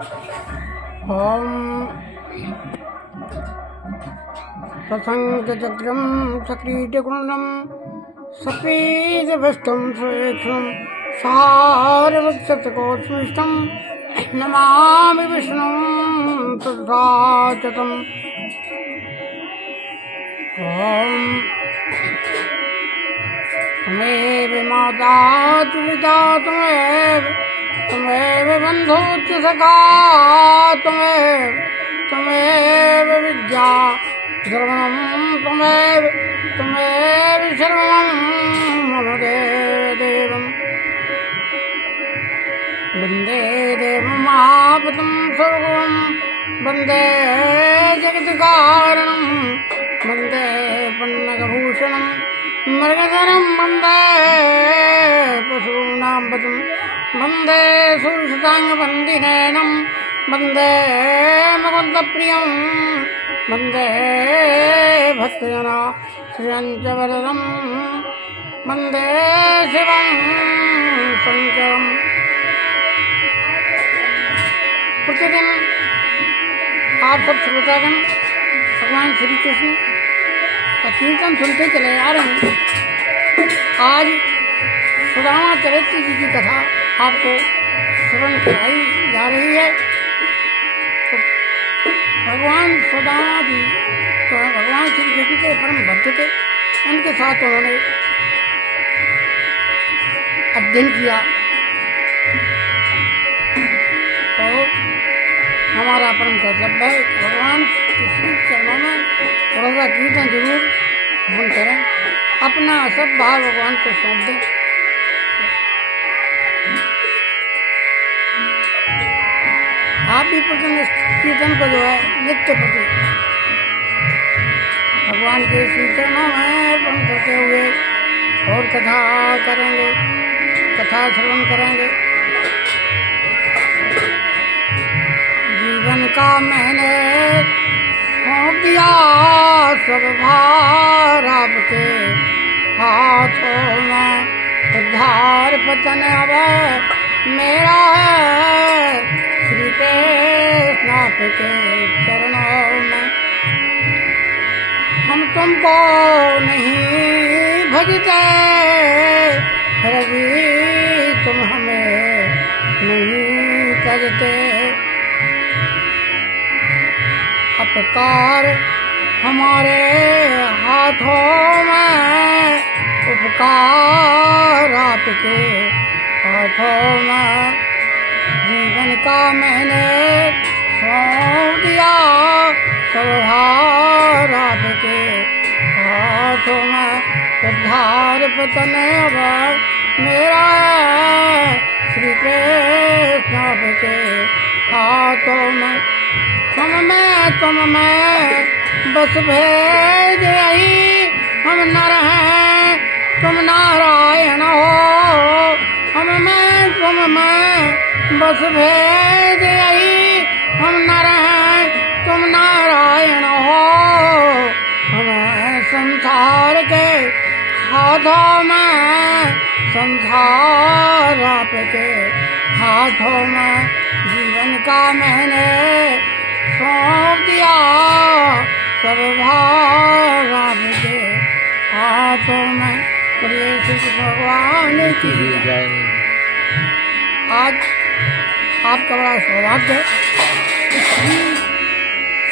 ओम ससंगचक्रं सक्रीटकुण्डं सफेदभस्तं सुरेक्षं सारवत्सतकोस्मिष्टं नमामि विष्णुं तथागतम्। ओम त्वमेव माता च पिता त्वमेव बन्धु च सखा त्वमेव विद्या सर्वं त्वमेव सर्वं मम देवं वन्दे देवमापदं सर्वं वन्दे जगत्कारणं वन्दे पन्नगभूषणं मृगधरं वन्दे पशूनां पदं वन्दे सुरसुताङ्गवन्दिनयनं वन्दे मुकुन्दप्रियं वन्दे भक्तजना श्रियञ्चवरदं वन्दे शिवं शङ्करम्। प्रतिदिन आप सब श्रोतागण भगवान श्री कृष्ण का कीर्तन सुनते चले आ रहे हैं। आज सुदामा चरित्र जी की कथा आपको श्रवण कराई जा रही है। तो भगवान सुदामा जी तो भगवान श्री कृष्ण के परम भक्त थे। उनके साथ उन्होंने अध्ययन किया। तो हमारा परम कर्तव्य है भगवान श्री चरणों में थोड़ा सा कीर्तन जरूर हम करें, अपना सब भाव भगवान को सौंप दें। आप भी प्रतिदिन कीर्तन को जो है नित्य प्रति भगवान के श्री चरणों में अर्पण करते हुए और कथा करेंगे, कथा श्रवण करेंगे। जीवन का मैंने सौंप दिया सब भार आपके हाथों में, उद्धार पतन अब मेरा है श्री कृष्ण आपके चरणों में। हम तुमको नहीं भजते फिर भी तुम हमें नहीं करते। अपकार हमारे हाथों में, उपकार आपके हाथों में। जीवन का मैंने सौंप दिया सब भार आपके हाथों में, उद्धार पतन अब मेरा है श्री कृष्ण आपके हाथों में। तुम में बस भेद यही हम नर हैं तुम नारायण हो। तुम में बस भेद यही हम नर हैं तुम नारायण हो। हमें संसार के हाथों में, संसार आपके हाथों में। जीवन का मैंने सौंप दिया सब भार आपके हाथों में। प्रिय श्री भगवान की जय। आज आपका बड़ा सौभाग्य है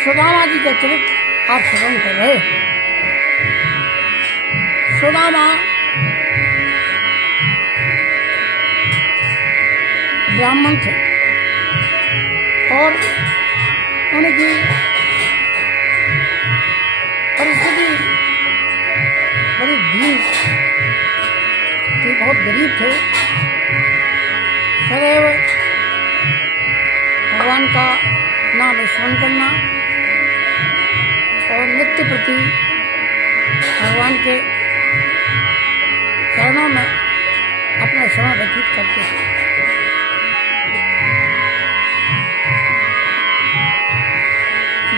सुदामा जी का चरित्र आप श्रवण कर रहे हैं। सुदामा ब्राह्मण थे और उनकी परिस्थिति बड़ी दीन थी, बहुत गरीब थे। सदैव भगवान का नाम स्मरण करना और नित्य प्रति भगवान के चरणों में अपना समय व्यतीत करते हैं।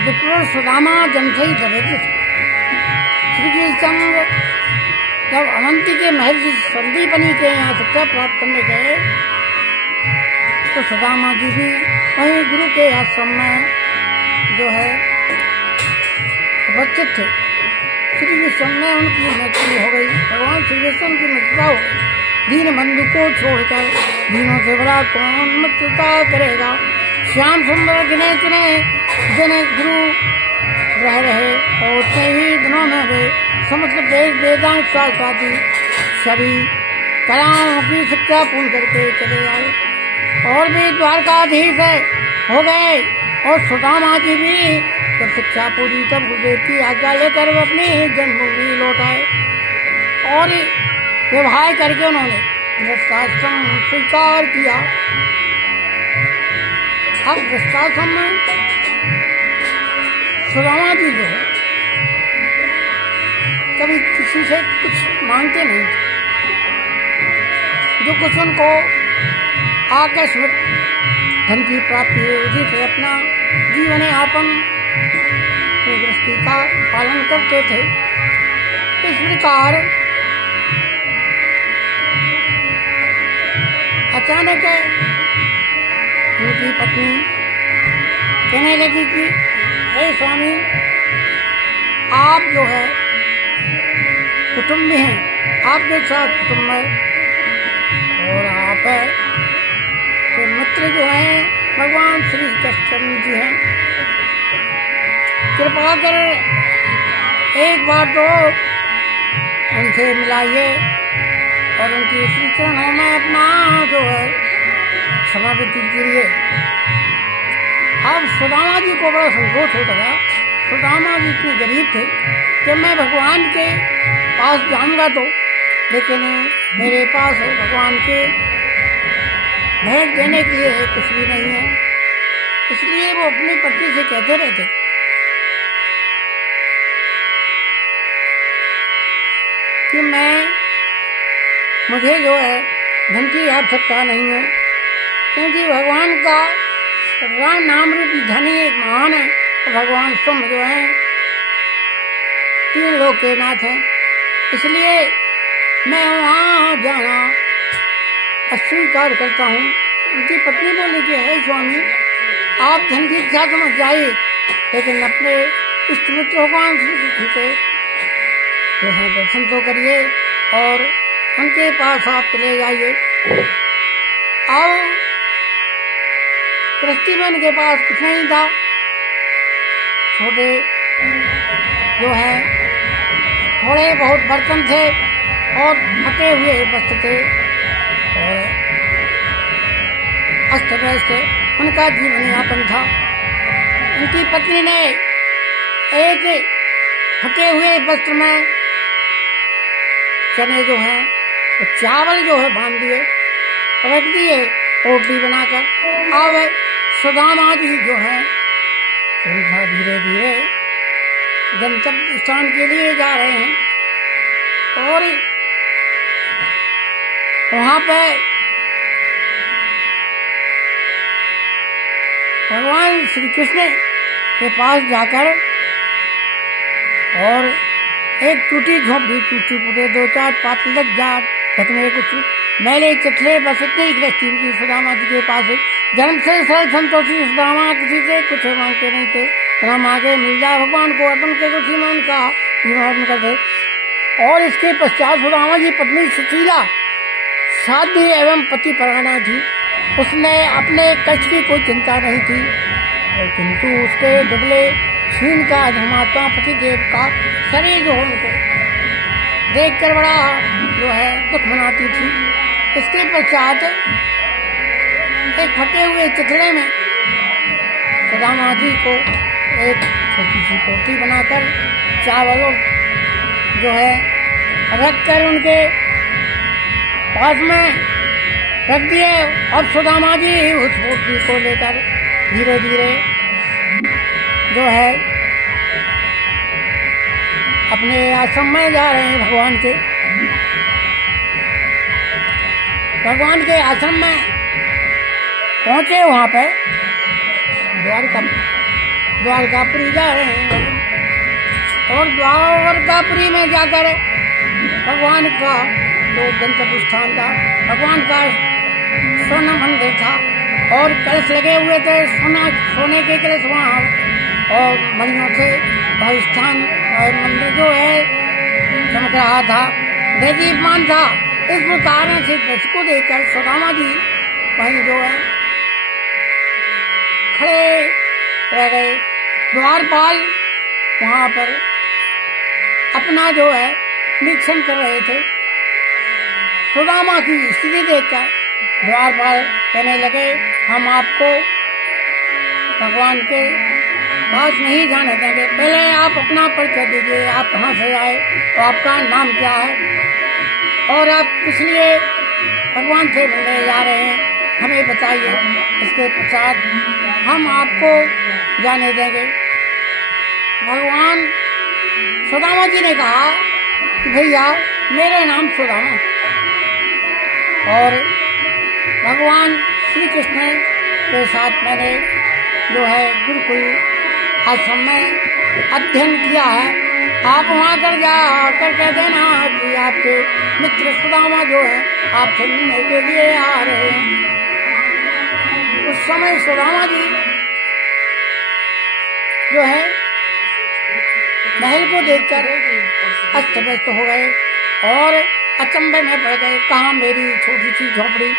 विप्र सुदामा जनसई दरिद्र थे। श्री कृष्णचंद्र जब अवंती के महर्षि संदीपनी के यहाँ शिक्षा प्राप्त करने गए तो सुदामा जी भी वहीं गुरु के आश्रम में जो है उपस्थित थे। श्री कृष्ण ने उनकी मृत्यु हो गई। भगवान श्री कृष्ण की मृत्यु हो गई। दीन बंधु को छोड़कर दीनों से बड़ा कौन मित्रता करेगा। श्याम सुंदर गिने चुने जिन्हें गुरु रह रहे और उतने ही दिनों में वे समस्त वेद वेदांत शास्त्रादि सभी कलाओं की शिक्षा पूर्ण करके चले आए और भी द्वारकाधीश हो गए। और सुदामा जी भी जब शिक्षा पूरी तब गुरुदेव की आज्ञा लेकर वे अपनी जन्मभूमि लौट आए और विवाह करके उन्होंने गृहस्थाश्रम स्वीकार किया। अब गृहस्थाश्रम में सुदामा जी जो है कभी किसी से कुछ मांगते नहीं थे। जो कुछ उनको आकस्मिक धन की प्राप्ति हुई उसी से अपना जीवन यापन गृहस्थी का पालन करते थे। इस प्रकार अचानक उनकी पत्नी कहने लगी कि हे स्वामी, आप जो है कुटुंब हैं, आपके साथ कुटुंब है और आप के मित्र जो हैं भगवान श्री कृष्ण जी हैं। कृपा कर एक बार तो उनसे मिलाइए और उनकी श्री चरणों में अपना जो है समर्पित कीजिए। अब सुदामा जी को बड़ा संतोष होता था। सुदामा जी इतने गरीब थे कि मैं भगवान के पास जाऊंगा तो, लेकिन मेरे पास भगवान के भेंट देने के लिए कुछ भी नहीं है। इसलिए वो अपनी पत्नी से कहते रहते कि मुझे जो है धन की आवश्यकता नहीं है, क्योंकि भगवान का राम नाम रूपी धन ही एक महान है। तो भगवान स्वयं जो है 3 लोक के नाथ हैं, इसलिए मैं वहाँ जाना अस्वीकार करता हूँ। उनकी पत्नी बोली कि हे स्वामी, आप धन की इच्छा तो मत जाइए, लेकिन अपने इष्ट मित्र भगवान श्री कृष्ण के जो है दर्शन तो करिए और उनके पास आप चले जाइए। आओ, कृष्ण के पास कुछ नहीं था। छोटे जो है थोड़े बहुत बर्तन थे और फटे हुए वस्त्र थे और अस्त व्यस्त उनका जीवन यापन था। उनकी पत्नी ने एक फटे हुए वस्त्र में चने जो है तो चावल जो है बांध दिए, रख दिए रोटी बनाकर। अब सुदामा जी जो है धीरे धीरे गंतव्य स्थान के लिए जा रहे हैं और वहां पे भगवान श्री कृष्ण के पास जाकर और एक टूटी झोंपड़ी, टूटी फूटे 2-4 पात लग जाट ढकने कुछ मैले चथले, बस इतनी ही गृहस्थी उनकी सुदामा जी के पास है। जन्म से सरल संतोषी सुदामा किसी से कुछ मांगते नहीं थे। राम आगे मिल जाए भगवान को अर्पण के कुछ ही में उनका जीवन करते। और इसके पश्चात सुदामा जी पत्नी सुशीला साध्वी एवं पति परायणा थी। उसने अपने कष्ट की कोई चिंता नहीं थी, किंतु उसके दुबले क्षीण का धर्मात्मा पतिदेव का शरीर जो उनको देख कर बड़ा जो है दुख मनाती थी। इसके पश्चात एक फटे हुए चिथड़े में सुदामा जी को एक छोटी सी पोथी बनाकर चावल जो है रख कर उनके पास में रख दिए। और सुदामा जी उस पोथी को लेकर धीरे धीरे जो है अपने आश्रम में जा रहे हैं। भगवान के आश्रम में पहुंचे, वहां पे द्वारकापुरी जा रहे हैं और द्वारकापुरी में जाकर भगवान का जो गंतव्य स्थान था, भगवान का स्वर्ण मंदिर था, और कलश लगे हुए थे, सोने के कलश वहाँ, और मणियों से स्थान मंदिर जो है चमक रहा था, दीपमान था। इस प्रकार से दृश्य को देखकर सुदामा जी वहीं जो है खड़े रह गए। द्वारपाल वहां पर अपना जो है निरीक्षण कर रहे थे। सुदामा की स्थिति देखकर द्वारपाल कहने लगे, हम आपको भगवान के पास नहीं जाने देंगे, पहले आप अपना परिचय दीजिए, आप कहाँ से आए, तो आपका नाम क्या है, और आप किस लिए भगवान से मिलने जा रहे हैं, हमें बताइए। इसके पश्चात हम आपको जाने देंगे। भगवान सुदामा जी ने कहा कि भैया मेरा नाम सुदामा, और भगवान श्री कृष्ण के साथ मैंने जो है गुरुकुल आश्रम में अध्ययन किया है। आप वहाँ कर कह देना कि आपके मित्र सुदामा जो है आपसे मिलने के लिए आ रहे हैं। उस समय सुदामा जी जो है महल को देखकर अस्त व्यस्त हो गए और अचंभे में पड़ गए। कहाँ मेरी छोटी सी झोपड़ी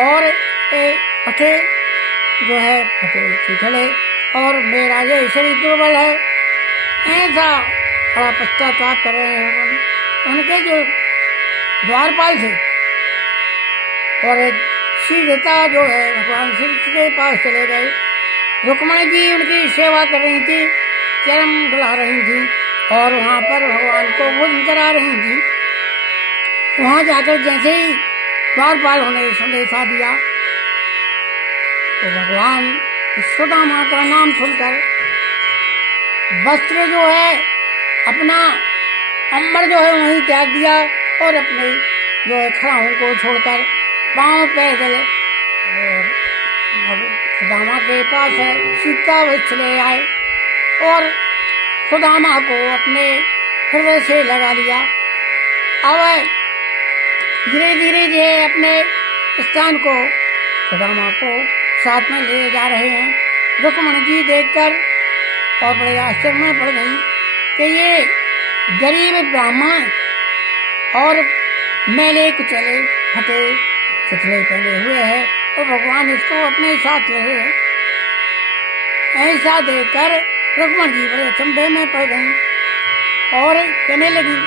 और पटे जो है पटे चिथड़े, और मेरा ये शरीर दुर्बल है, ऐसा बड़ा पश्चाताप कर रहे हैं। उनके जो द्वारपाल थे और सीता जो है भगवान श्री कृष्ण के पास चले गए। रुक्मणी जी उनकी सेवा कर रही थी, चरम डुला रही थी, और वहाँ पर भगवान को भोजन करा रही थी। वहाँ जाकर जैसे ही द्वारपाल ने संदेशा दिया तो भगवान सुदामा का नाम सुनकर वस्त्र जो है अपना अंबर जो है वहीं त्याग दिया, और अपने जो है खड़ाओं को छोड़कर पांव पैदल सुदामा के पास है सीता वस्त्र ले आए और सुदामा को अपने हृदय से लगा लिया। अब धीरे धीरे जो है अपने स्थान को सुदामा को साथ में ले जा रहे हैं। रुक्मणी जी देखकर और बड़े आश्चर्य में पड़ गई कि ये गरीब ब्राह्मण और मेले कुचले फटे चिथड़े पहने हुए हैं और भगवान इसको अपने साथ ले रहे हैं। ऐसा देखकर रुक्मणी जी बड़े अचंभे में पड़ गई और कहने लगी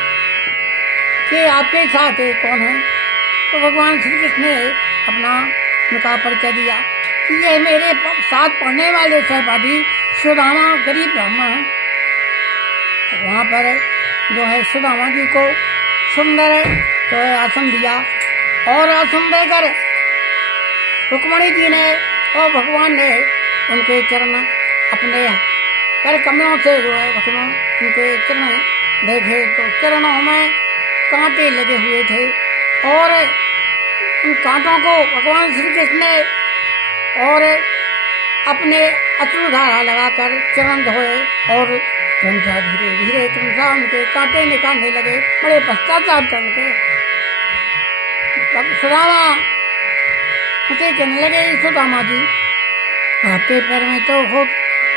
कि आपके साथ कौन है। तो भगवान श्री कृष्ण ने अपना उनका परिचय दिया कि ये मेरे साथ पढ़ने वाले सहपाठी सुदामा गरीब ब्राह्मण है। तो वहाँ पर जो है सुदामा जी को सुंदर तो आसन दिया और आसन देकर रुक्मणी जी ने और भगवान ने उनके चरण अपने कर कमलों से जो है भगवान उनके चरण देखे तो चरणों में कांटे लगे हुए थे और उन कांटों को भगवान श्री कृष्ण ने और अपने अश्रुधारा लगाकर चरण धोए और क्रमशः धीरे धीरे क्रमशः उनके कांटे निकालने लगे। बड़े पश्चाताप करके सुदामा उसे कहने लगे, सुदामा जी आपके पैर में तो बहुत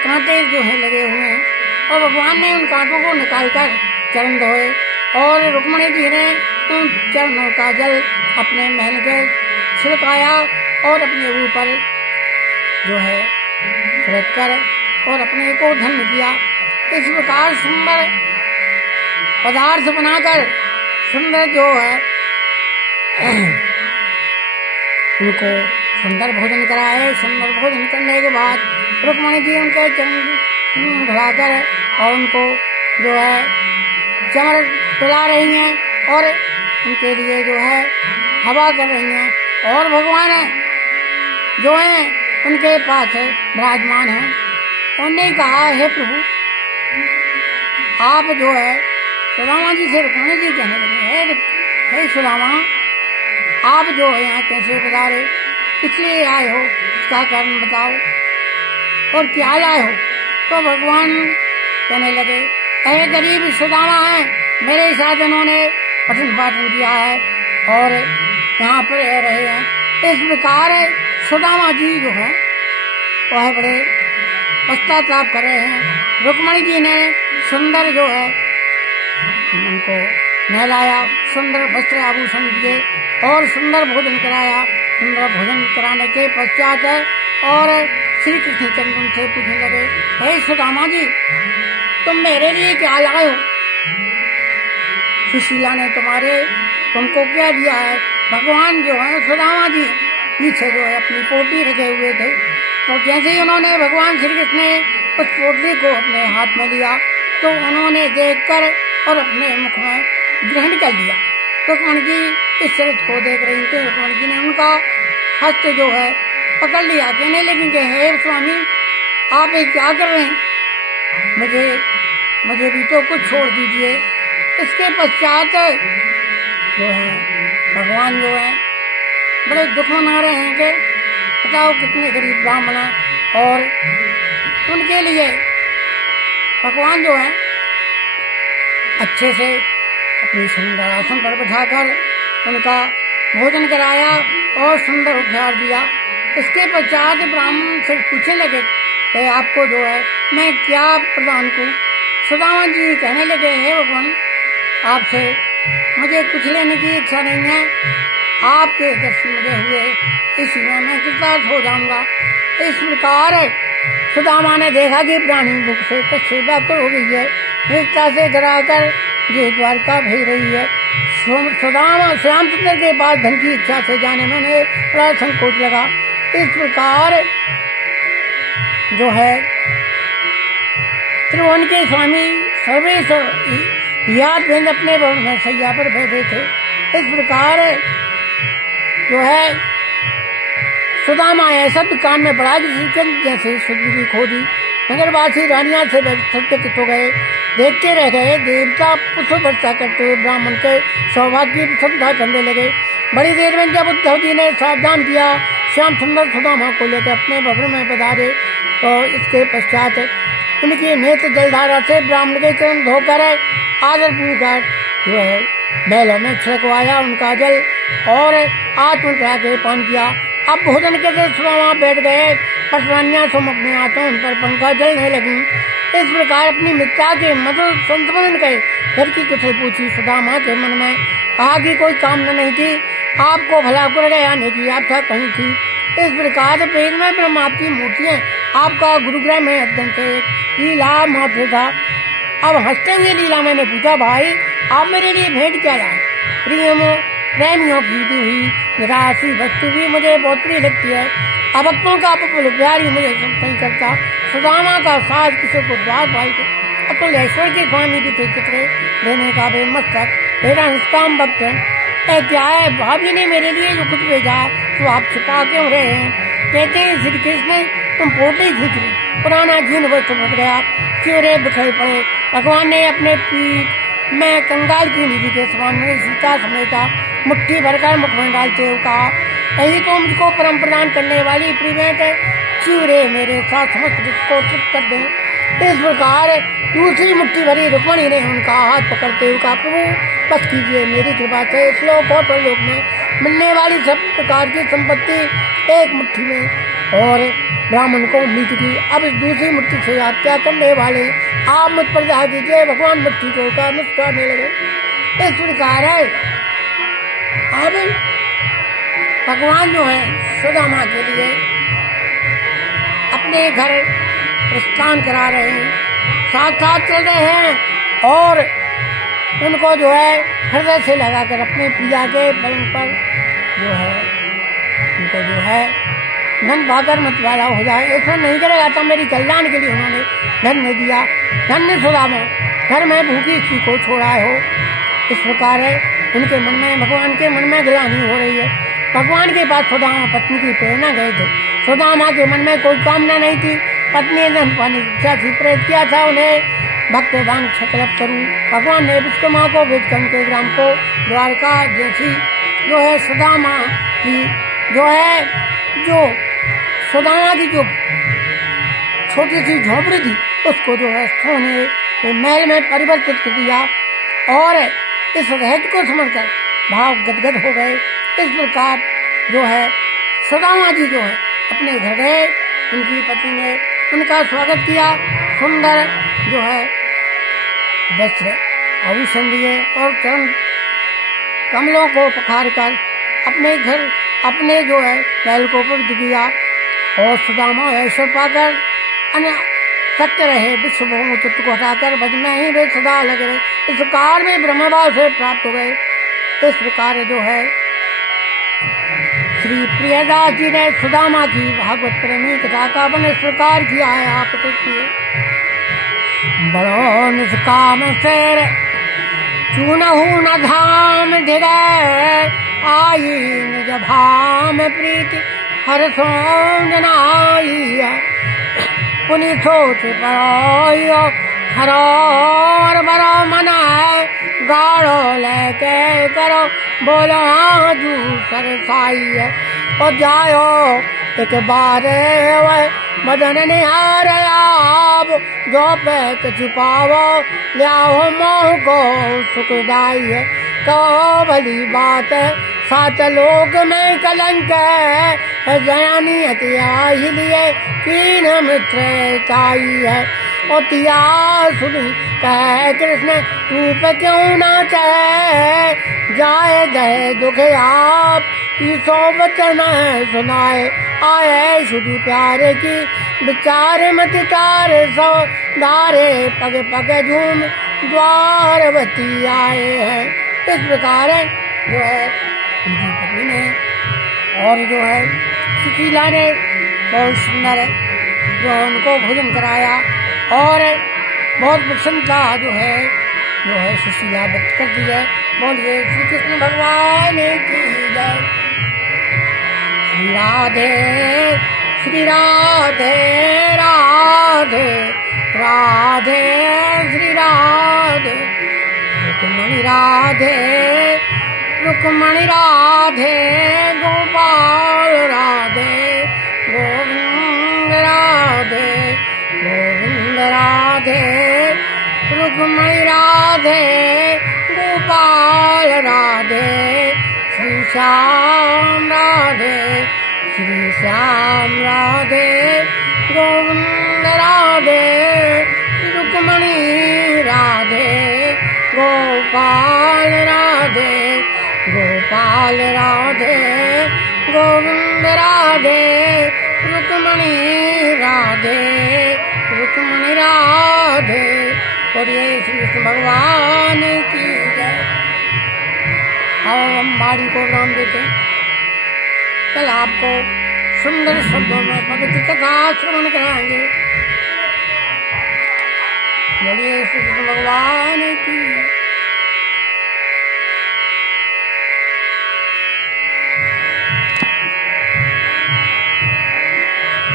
कांटे जो है लगे हुए हैं। और भगवान ने उन कांटों को निकालकर चरण धोए और रुक्मणी जी ने उन चरणों का जल अपने महल के छिड़काया और अपने ऊपर जो है छिड़क कर और अपने को धन्य किया। इस प्रकार सुंदर पदार्थ बनाकर सुंदर जो है उनको सुंदर भोजन कराए। सुंदर भोजन करने के बाद रुक्मणी जी उनके चरण धुलाकर और उनको जो है चमर पिला रही हैं और उनके लिए जो है हवा कर रही हैं और भगवान जो है उनके पास विराजमान है। उन्होंने कहा, हे प्रभु आप जो है सुदामा जी से रुक्मणी जी कहने लगे, हे सुदामा आप जो है यहाँ कैसे पधारे, इसलिए आए हो, इसका कारण बताओ और क्या लाए हो। तो भगवान कहने लगे, हे गरीब सुदामा है, मेरे साथ उन्होंने पठन पाठन किया है और यहाँ पर रह रहे हैं। इस प्रकार सुदामा जी जो है वह बड़े पश्चाताप कर रहे हैं। रुक्मणी जी ने सुंदर जो है उनको नहलाया, सुंदर वस्त्र आभूषण दिए और सुंदर भोजन कराया। सुंदर भोजन कराने के पश्चात है और श्री कृष्ण चंद्र से पूछने लगे, हे सुदामा जी, तुम मेरे लिए क्या लाए हो? सुशीला ने तुमको क्या दिया है? भगवान जो है सुदामा जी पीछे जो है अपनी पोटली रखे हुए थे, तो जैसे ही उन्होंने भगवान श्री कृष्ण ने उस पोटली को अपने हाथ में लिया तो उन्होंने देखकर और अपने मुख में ग्रहण कर लिया। रुक्मणी जी इस चरित्र को देख रही थी। रुक्मणी जी ने उनका हस्त जो है पकड़ लिया, कहने लगी कि हे स्वामी, आप ये क्या कर रहे हैं? मुझे भी तो कुछ छोड़ दीजिए। इसके पश्चात जो है भगवान जो है बड़े दुख मना रहे हैं कि बताओ कितने गरीब ब्राह्मण हैं, और उनके लिए भगवान जो है अच्छे से अपनी सुंदर आसन पर बिठाकर उनका भोजन कराया और सुंदर उपहार दिया। इसके पश्चात ब्राह्मण से पूछने लगे कि आपको जो है मैं क्या प्रदान करूं? सुदामा जी कहने लगे, हे भगवान, आपसे मुझे कुछ लेने की इच्छा नहीं है, आपके दर्शन मुझे हुए इसी में मैं कृतार्थ हो जाऊंगा। इस प्रकार सुदामा ने देखा कि प्राणी भूख से कच्चे व्याकुल हो गई है, रिक्ता से गिराकर ये द्वारका भेज रही है। सुदामा श्यामचंद्र के पास धन की इच्छा से जाने में उन्हें बड़ा संकोच लगा। इस प्रकार जो है त्रिभुवन के स्वामी सर्वेश्वर यादवेंद्र अपने भवन में सैया पर बैठे थे। इस प्रकार जो है सुदामा ऐसा कान में बड़ा जैसे सुधी खोदी। नगरवासी रानिया से चकित हो गए, देखते रह गए। देवता पुष्प वर्षा करते हुए ब्राह्मण के सौभाग्य की प्रशंसा करने लगे। बड़ी देर में जब उद्धव जी ने सावधान किया, श्याम सुंदर सुदामा को लेकर अपने भवन में पधारे, तो इसके पश्चात उनके नेत्र जलधारा से ब्राह्मण के चरण धोकर आदर पूर्वक जो है बैलों में छिड़कवाया उनका जल और आत्मनिर्भर के पान किया। अब भोजन करते सुदामा बैठ गए, पटरानियां तुम अपने हाथों उन पर पंखा जलने लगी। इस प्रकार अपनी मित्रता के मधुर संतमन के घर की कुशल पूछी। सुदामा के मन में कहा कि कोई कामना नहीं थी, आपको भला कर गया आने की यात्रा कहीं थी। इस प्रकार प्रेरणा ब्रह्म आपकी मूर्तियां, आपका गुरुग्रह में अध्ययन से लीला मात्र था। अब हंसते हुए लीला मैंने पूछा, भाई आप मेरे लिए भेंट क्या लाए? प्रेमियों की दी हुई निराशी वस्तु भी मुझे बहुत प्रिय लगती है। अभक्तों का प्यार ही मुझे नहीं करता। सुदामा का साथ किसी को द्वार भाई अतुल ऐश्वर के स्वामी जी थे चित्रे देने का वे मस्तक मेरा निष्काम भक्त है। क्या है भाभी ने मेरे लिए जो कुछ भेजा तो आप छिपा क्यों रहे हैं? कहते हैं श्री कृष्ण तुम पोटली खींच ली, पुराना जीन वस्त्र बच गया, चिवरे बिखरे पड़े। भगवान ने अपने पीठ में कंगाल की निधि के समान में सीता समेटा मुट्ठी भरकर मुख में डालते हुए कहा, यही तो मुझको परम प्रदान करने वाली प्रियवेंट चिवरे मेरे साथ समस्त को तृप्त कर दें। इस प्रकार दूसरी मुट्ठी भरी रुक्मणी ने उनका हाथ पकड़ते हुए कहा, प्रभु बस कीजिए, मेरी कृपा से इस लोक और परलोक में मिलने वाली सब प्रकार की संपत्ति एक मुट्ठी में और ब्राह्मण को मिल चुकी। अब इस दूसरी मुट्ठी से आप क्या करने वाले? आप मुझ पर दया कीजिए। भगवान मुट्ठी को मुस्कुराने लगे। इस प्रकार है अब भगवान जो है सुदामा के लिए अपने घर प्रस्थान करा रहे हैं, साथ साथ चल रहे हैं और उनको जो है हृदय से लगाकर अपने प्रिया के बल पर जो है उनको जो है धन भाकर मत वाला हो जाए, ऐसा नहीं करेगा तो मेरी कल्याण के लिए उन्होंने धन नहीं दिया। धन्य सुदामा घर में भूखी स्त्री को छोड़ा हो। इस प्रकार है उनके मन में भगवान के मन में ग्लानि हो रही है। भगवान के पास सुदामा पत्नी की प्रेरणा गए थे। सुदामा के मन में कोई कामना नहीं थी। पत्नी ने धन पाने की इच्छा से प्रेरित किया था उन्हें भक्तवान सकलप करूं। भगवान ने विष्णुमा को भेज कर के ग्राम को द्वारका जैसी जो है सुदामा की जो सुदामा की जो छोटी सी झोपड़ी थी उसको जो है सोने महल में परिवर्तित कर दिया और इस रहस्य को समझकर भाव गदगद हो गए। इस प्रकार जो है सुदामा जी जो है अपने घर गए, उनकी पत्नी ने उनका स्वागत किया, सुंदर जो है वस्त्र आभूषण दिए और चरण कमलों को पखार कर अपने घर अपने जो है बैल को पवित्र किया। और सुदामा ऐश्वर पाकर अन्य सत्य रहे, विश्व भोग चित्त को हटाकर भज में ही वे सदा लगे रहे। इस प्रकार में ब्रह्मभाव से प्राप्त हो गए। इस प्रकार जो है श्री प्रियदास जी ने सुदामा की भागवत प्रेमी कथा का वन इस प्रकार किया है। आप देखिए, बड़ो निष्काम शेर चूनहु न धाम धिगै, आई निज भाम प्रीति हर सो जनाई। पुनि सोच परो हरो बरो मन है, गाड़ो लेके करो बोलो जू सरसाई है। और जायो एक बारे वह बदन निहार आप, जो पैक छुपावो लियाओ मोह को सुखदाई है। कहो भली बात है सात लोक में कलंक है, जयानियत आई लिए कीन मित्र चाई है। और तिया सुनी कह कृष्ण रूप क्यों ना चाहे, जाए गए दुख आप ईसो वचन सुनाए। आए शुद्धि प्यारे की विचार मत चार सो, दारे पग पग झूम द्वारवती आए हैं। इस प्रकार जो है उनकी पत्नी ने और जो है सुशीला ने बहुत सुंदर जो उनको भोजन कराया और बहुत प्रसन्नता जो है सुशीला व्यक्त कर दी है। बोलिए श्री कृष्ण भगवान की जय। श्री राधे श्री राधे राधे राधे श्री राधे, रुक्मणी राधे रुक्मणी राधे, गोपाल राधे गोविंद राधे गोविंद राधे, रुक्मणी राधे गोपाल राधे, श्री श्याम राधे श्री श्याम राधे, गोविंद राधे रुक्मणी राधे गोपाल राधे गोपाल राधे, गोविंद राधे रुक्मणी राधे रुक्मणी राधे। और ये श्री कृष्ण भगवान की जय। और हम बाड़ी को नाम देते हैं। कल आपको सुंदर शब्दों में पवित्र कथा श्रवण कराएंगे। बोलिए श्री कृष्ण भगवान की।